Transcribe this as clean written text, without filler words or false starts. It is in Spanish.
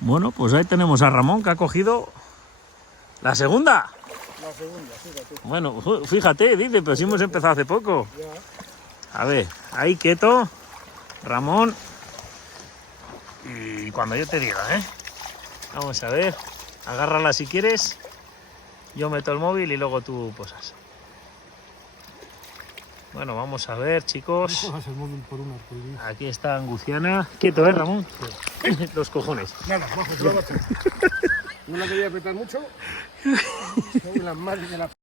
Bueno, pues ahí tenemos a Ramón, que ha cogido la segunda. La segunda, fíjate. Bueno, fíjate, dice, pero si hemos empezado hace poco. Ya. A ver, ahí quieto, Ramón. Y cuando yo te diga, ¿eh? Vamos a ver, agárrala si quieres. Yo meto el móvil y luego tú posas. Bueno, vamos a ver, chicos. No cojas el móvil por un arcoíris. Aquí está Anguciana. Quieto, Ramón? Los cojones. Nada, vamos, que lo va a hacer. No la quería apretar mucho. Son las madres de la...